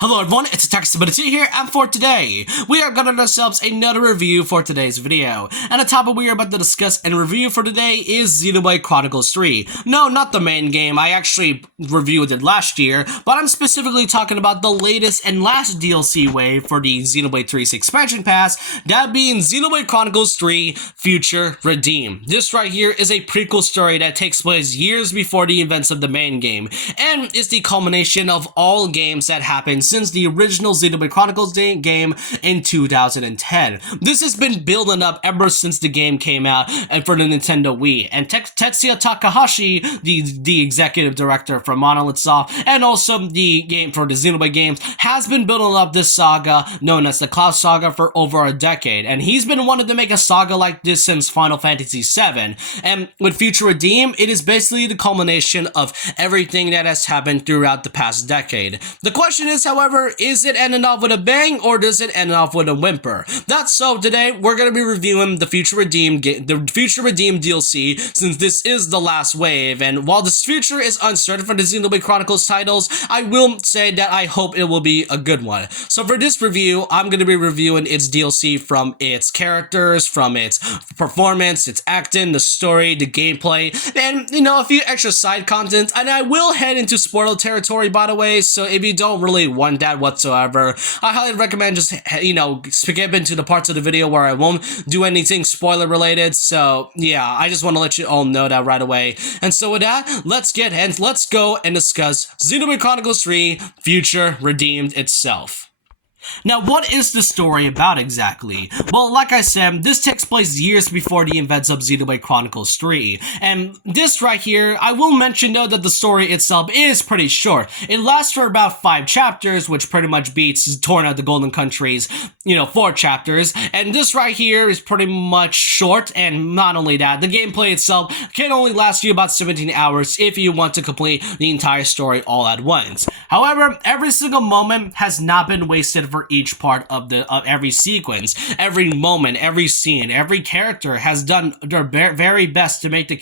Hello everyone, it's Xenoblade here, and for today, we are gonna ourselves another review for today's video. And the topic we are about to discuss and review for today is Xenoblade Chronicles 3. No, not the main game, I actually reviewed it last year, but I'm specifically talking about the latest and last DLC wave for the Xenoblade 3's expansion pass, that being Xenoblade Chronicles 3 Future Redeem. This right here is a prequel story that takes place years before the events of the main game, and is the culmination of all games that happened since the original Xenoblade Chronicles game in 2010. This has been building up ever since the game came out and for the Nintendo Wii. And Tetsuya Takahashi, the executive director from Monolith and also the game for the Xenoblade games, has been building up this saga known as the Klaus Saga for over a decade. And he's been wanting to make a saga like this since Final Fantasy VII. And with Future Redeem, it is basically the culmination of everything that has happened throughout the past decade. The question is, however, is it ending off with a bang or does it end off with a whimper? That's so today we're going to be reviewing the Future Redeem DLC, since this is the last wave, and while this future is uncertain for the Xenoblade Chronicles titles, I will say that I hope it will be a good one. So for this review, I'm going to be reviewing its DLC from its characters, from its performance, its acting, the story, the gameplay, and a few extra side content, and I will head into spoiler territory, by the way, so if you don't really want that whatsoever, I highly recommend just skip into the parts of the video where I won't do anything spoiler related. So yeah, I just want to let you all know that right away. And so with that, let's go and discuss Xenoblade Chronicles 3 Future Redeemed itself. Now, what is the story about exactly? Well, like I said, this takes place years before the events of Xenoblade Chronicles 3, and this right here, I will mention though that the story itself is pretty short. It lasts for about 5 chapters, which pretty much beats Torn Out the Golden Country's, 4 chapters, and this right here is pretty much short, and not only that, the gameplay itself can only last you about 17 hours if you want to complete the entire story all at once. However, every single moment has not been wasted for each part of every sequence. Every moment, every scene, every character has done their very best to make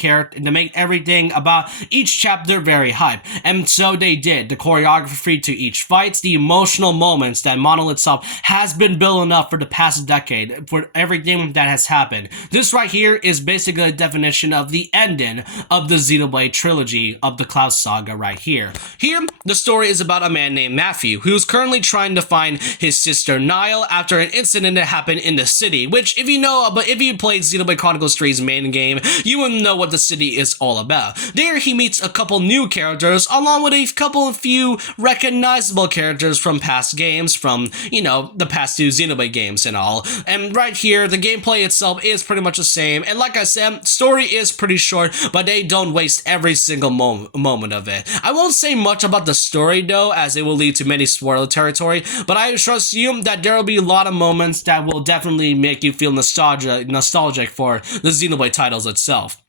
everything about each chapter very hype, and so they did. The choreography to each fight, the emotional moments that Monolith has been building up for the past decade, for everything that has happened. This right here is basically a definition of the ending of the Xenoblade trilogy of the Klaus Saga right here. Here, the story is about a man named Matthew, who's currently trying to find his sister Niall after an incident that happened in the city, which if you played Xenoblade Chronicles 3's main game, you will know what the city is all about. There he meets a couple new characters along with a few recognizable characters from past games, from, the past 2 Xenoblade games and all. And right here, the gameplay itself is pretty much the same, and like I said, story is pretty short, but they don't waste every single moment of it. I won't say much about the story though, as it will lead to many spoiler territory, but I trust you that there will be a lot of moments that will definitely make you feel nostalgic for the Xenoblade titles itself.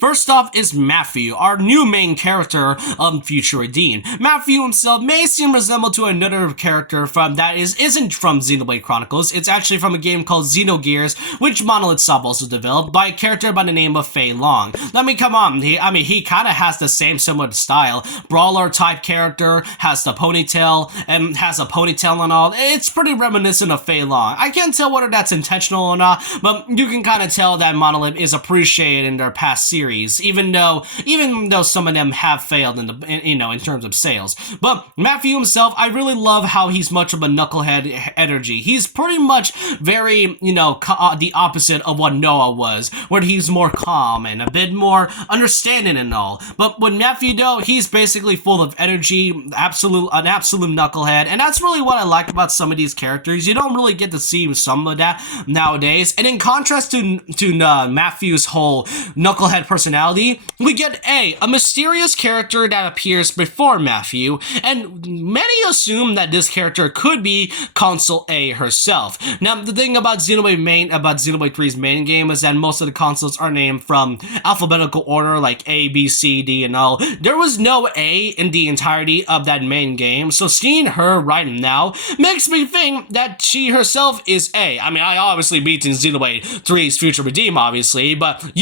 First off is Matthew, our new main character of Future Redeem. Matthew himself may seem resembled to another character isn't from Xenoblade Chronicles. It's actually from a game called Xenogears, which Monolith also developed by a character by the name of Fei Long. Come on, he kind of has the same similar style. Brawler type character, has the ponytail, and has a ponytail and all. It's pretty reminiscent of Fei Long. I can't tell whether that's intentional or not, but you can kind of tell that Monolith is appreciated in their past series, even though some of them have failed in terms of sales. But Matthew himself, I really love how he's much of a knucklehead energy. He's pretty much very, the opposite of what Noah was, where he's more calm and a bit more understanding and all. But with Matthew though, he's basically full of energy, an absolute knucklehead, and that's really what I like about some of these characters. You don't really get to see some of that nowadays. And in contrast to Matthew's whole knucklehead personality, we get a mysterious character that appears before Matthew, and many assume that this character could be Console A herself. Now, the thing about Xenoblade 3's main game is that most of the consoles are named from alphabetical order, like A, B, C, D, and all. There was no A in the entirety of that main game, so seeing her right now makes me think that she herself is A. I obviously beat Xenoblade 3's Future Redeem, obviously, but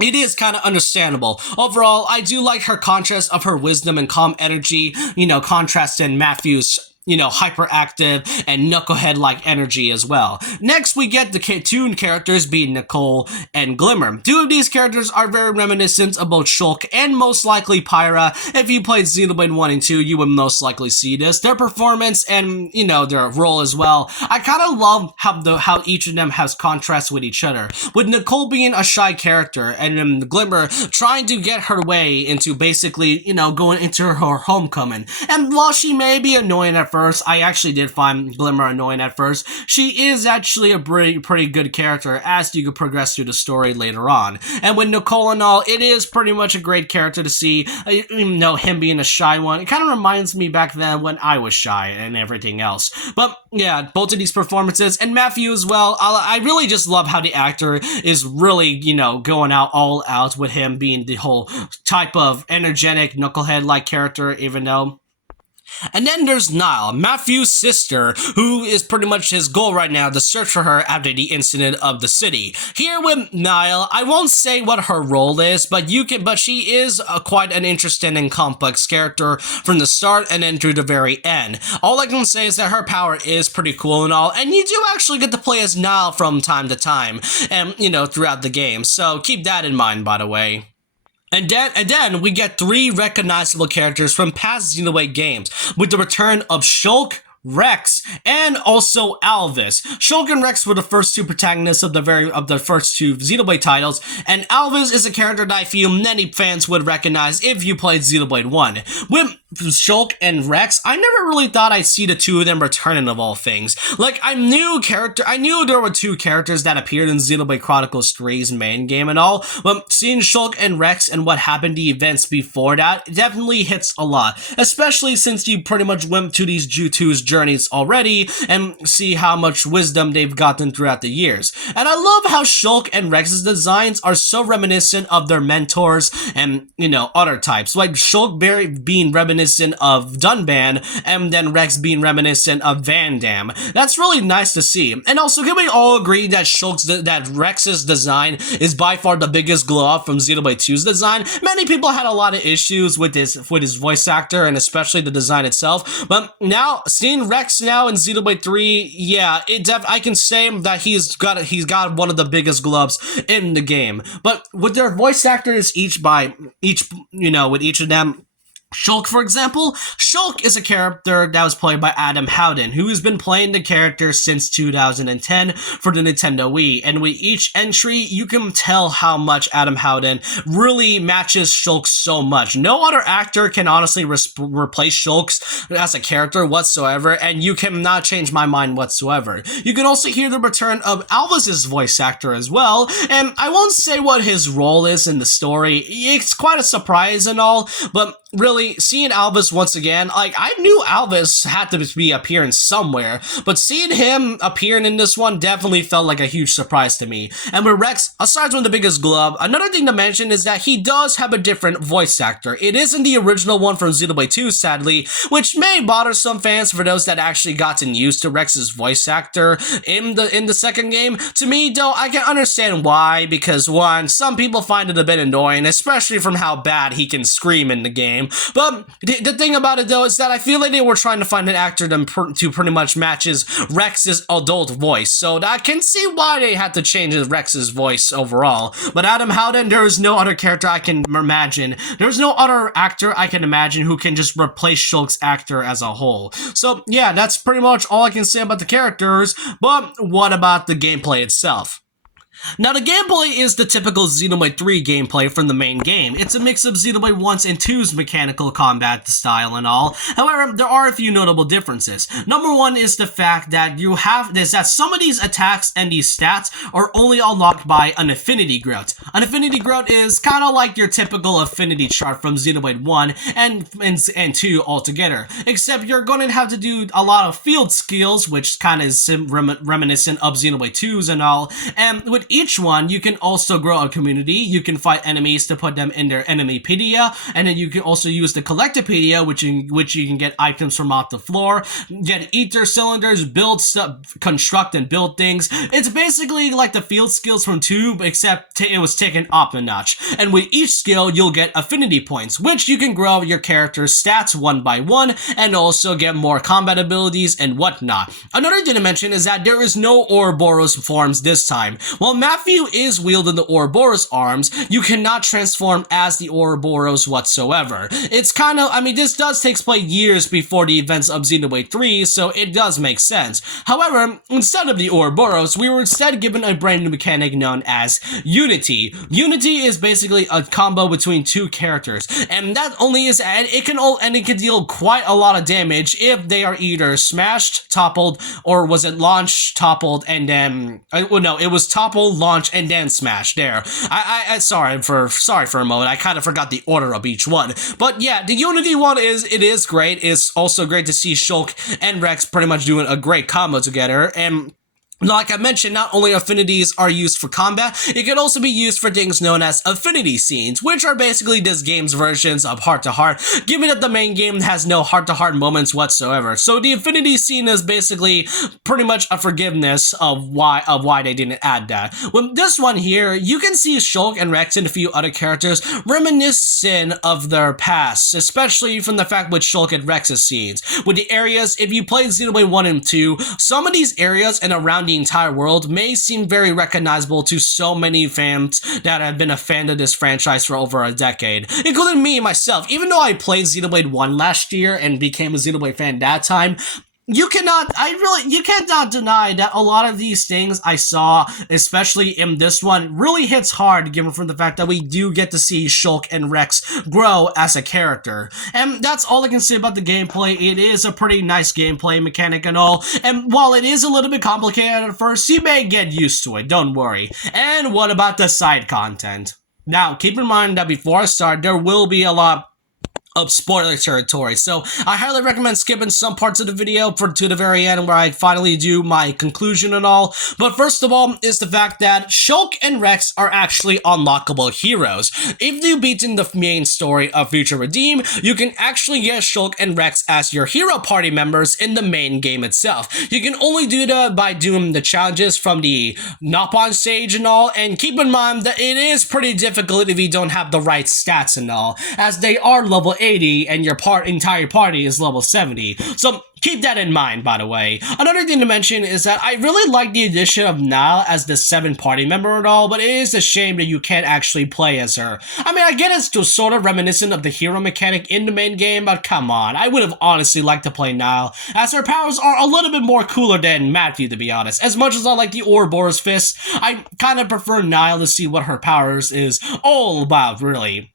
it is kind of understandable. Overall, I do like her contrast of her wisdom and calm energy, contrasting Matthew's hyperactive and knucklehead-like energy as well. Next, we get the cartoon characters being Nicole and Glimmer. Two of these characters are very reminiscent of both Shulk and most likely Pyra. If you played Xenoblade 1 and 2, you would most likely see this. Their performance and, their role as well. I kind of love how each of them has contrast with each other. With Nicole being a shy character and then Glimmer trying to get her way into basically, going into her homecoming. And while she may be annoying at first, I actually did find Glimmer annoying at first. She is actually a pretty good character as you could progress through the story later on. And with Nicole and all, it is pretty much a great character to see, even though him being a shy one. It kind of reminds me back then when I was shy and everything else. But yeah, both of these performances, and Matthew as well, I really just love how the actor is really, going out all out with him being the whole type of energetic knucklehead-like character, even though. And then there's Niall, Matthew's sister, who is pretty much his goal right now to search for her after the incident of the city. Here with Niall, I won't say what her role is, but she is quite an interesting and complex character from the start and then through the very end. All I can say is that her power is pretty cool and all, and you do actually get to play as Niall from time to time, and throughout the game. So keep that in mind, by the way. And then we get 3 recognizable characters from past Xenoblade games, with the return of Shulk, Rex, and also Alvis. Shulk and Rex were the first 2 protagonists of the first 2 Xenoblade titles, and Alvis is a character that I feel many fans would recognize if you played Xenoblade 1. With Shulk and Rex, I never really thought I'd see the 2 of them returning of all things. Like, I knew there were 2 characters that appeared in Xenoblade Chronicles 3's main game and all, but seeing Shulk and Rex and what happened the events before that definitely hits a lot, especially since you pretty much went to these 2's journeys already and see how much wisdom they've gotten throughout the years. And I love how Shulk and Rex's designs are so reminiscent of their mentors and, other types, like Shulk being reminiscent of Dunban, and then Rex being reminiscent of Van Damme. That's really nice to see. And also, can we all agree that Rex's design is by far the biggest glow up from Xenoblade 2's design? Many people had a lot of issues with his voice actor and especially the design itself, but now seeing Rex now in Xenoblade 3, yeah, I can say that he's got one of the biggest glow ups in the game. But with their voice actors with each of them, Shulk, for example, Shulk is a character that was played by Adam Howden, who has been playing the character since 2010 for the Nintendo Wii, and with each entry, you can tell how much Adam Howden really matches Shulk so much. No other actor can honestly replace Shulk as a character whatsoever, and you cannot change my mind whatsoever. You can also hear the return of Alvis's voice actor as well, and I won't say what his role is in the story. It's quite a surprise and all, but really, seeing Alvis once again, like, I knew Alvis had to be appearing somewhere, but seeing him appearing in this one definitely felt like a huge surprise to me. And with Rex, aside from the biggest glove, another thing to mention is that he does have a different voice actor. It isn't the original one from Xenoblade 2, sadly, which may bother some fans for those that actually gotten used to Rex's voice actor in the second game. To me, though, I can understand why, because one, some people find it a bit annoying, especially from how bad he can scream in the game. But the thing about it, though, is that I feel like they were trying to find an actor to pretty much matches Rex's adult voice, so I can see why they had to change Rex's voice overall. But Adam Howden, there is no other character I can imagine. There's no other actor I can imagine who can just replace Shulk's actor as a whole. So yeah, that's pretty much all I can say about the characters, but what about the gameplay itself? Now, the gameplay is the typical Xenoblade 3 gameplay from the main game. It's a mix of Xenoblade 1's and 2's mechanical combat style and all. However, there are a few notable differences. Number one is the fact that some of these attacks and these stats are only unlocked by an affinity grout. An affinity grout is kind of like your typical affinity chart from Xenoblade 1 and 2 altogether, except you're going to have to do a lot of field skills, which kind of is reminiscent of Xenoblade 2's and all, and with each one, you can also grow a community. You can fight enemies to put them in their enemypedia, and then you can also use the collectopedia, which you can get items from off the floor, get ether cylinders, build stuff, construct and build things. It's basically like the field skills from 2, except it was taken up a notch. And with each skill, you'll get affinity points, which you can grow your character's stats one by one, and also get more combat abilities and whatnot. Another thing to mention is that there is no Ouroboros forms this time. While Matthew is wielding the Ouroboros arms, you cannot transform as the Ouroboros whatsoever. It's kind of, I mean, this does take place years before the events of Xenoblade 3, so it does make sense. However, instead of the Ouroboros, we were instead given a brand new mechanic known as Unity. Unity is basically a combo between 2 characters, and that only is, and it can deal quite a lot of damage if they are either smashed, toppled, or was it launched, toppled, and then, well, no, it was toppled, launched, and then smashed. There, sorry for a moment, I kind of forgot the order of each one, but yeah, the Unity one is great. It's also great to see Shulk and Rex pretty much doing a great combo together, and like I mentioned, not only affinities are used for combat, it can also be used for things known as affinity scenes, which are basically this game's versions of heart-to-heart, given that the main game has no heart-to-heart moments whatsoever. So the affinity scene is basically pretty much a forgiveness of why they didn't add that. With this one here, you can see Shulk and Rex and a few other characters reminiscent of their past, especially from the fact with Shulk and Rex's scenes. With the areas, if you played Xenoblade 1 and 2, some of these areas and around the entire world may seem very recognizable to so many fans that have been a fan of this franchise for over a decade, including me myself. Even though I played Xenoblade 1 last year and became a Xenoblade fan that time, you cannot deny that a lot of these things I saw, especially in this one, really hits hard given from the fact that we do get to see Shulk and Rex grow as a character. And that's all I can say about the gameplay. It is a pretty nice gameplay mechanic and all, and while it is a little bit complicated at first, you may get used to it, don't worry. And what about the side content? Now, keep in mind that before I start, there will be a lot of spoiler territory, so I highly recommend skipping some parts of the video to the very end where I finally do my conclusion and all. But first of all is the fact that Shulk and Rex are actually unlockable heroes. If you beaten the main story of Future Redeem, you can actually get Shulk and Rex as your hero party members in the main game itself. You can only do that by doing the challenges from the Nopon stage and all, and keep in mind that it is pretty difficult if you don't have the right stats and all, as they are level 80 and your entire party is level 70. So keep that in mind, by the way. Another thing to mention is that I really like the addition of Nile as the 7th party member and all, but it is a shame that you can't actually play as her. I mean, I get it's still sort of reminiscent of the hero mechanic in the main game, but come on, I would have honestly liked to play Nile, as her powers are a little bit more cooler than Matthew, to be honest. As much as I like the Ouroboros fist, I kind of prefer Nile to see what her powers is all about, really.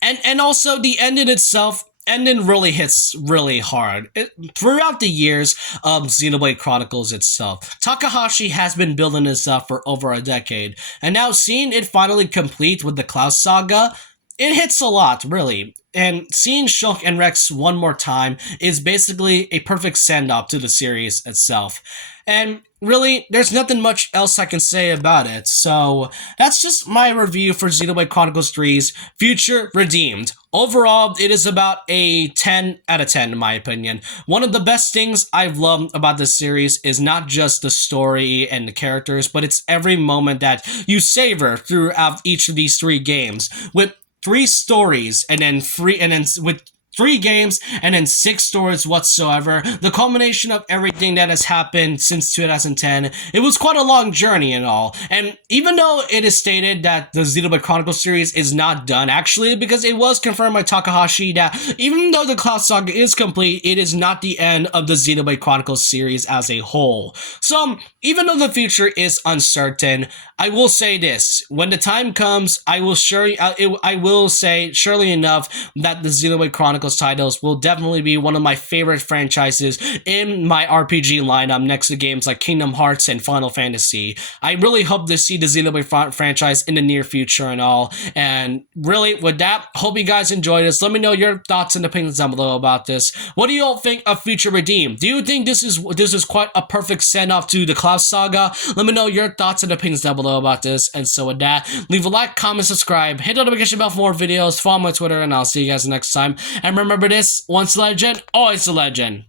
And also, the ending itself, really hits really hard. Throughout the years of Xenoblade Chronicles itself, Takahashi has been building this up for over a decade, and now seeing it finally complete with the Klaus Saga, it hits a lot, really. And seeing Shulk and Rex one more time is basically a perfect send-off to the series itself. And really, there's nothing much else I can say about it, so that's just my review for Xenoblade Chronicles 3's Future Redeemed. Overall, it is about a 10 out of 10 in my opinion. One of the best things I've loved about this series is not just the story and the characters, but it's every moment that you savor throughout each of these 3 games. With 3 stories and then with 3 games and then 6 stories whatsoever, the culmination of everything that has happened since 2010, it was quite a long journey and all. And even though it is stated that the Xenoblade Chronicles series is not done, actually, because it was confirmed by Takahashi that even though the Klaus Saga is complete, it is not the end of the Xenoblade Chronicles series as a whole. So, even though the future is uncertain, I will say this: when the time comes, I will say surely enough that the Xenoblade Chronicles Chronicles titles will definitely be one of my favorite franchises in my RPG lineup next to games like Kingdom Hearts and Final Fantasy. I really hope to see the Xenoblade franchise in the near future and all. And really, with that, hope you guys enjoyed this. Let me know your thoughts and opinions down below about this. What do you all think of Future Redeem? Do you think this is quite a perfect send-off to the Klaus Saga? Let me know your thoughts and opinions down below about this. And so with that, leave a like, comment, subscribe, hit the notification bell for more videos, follow my Twitter, and I'll see you guys next time. And remember this, once a legend, always a legend.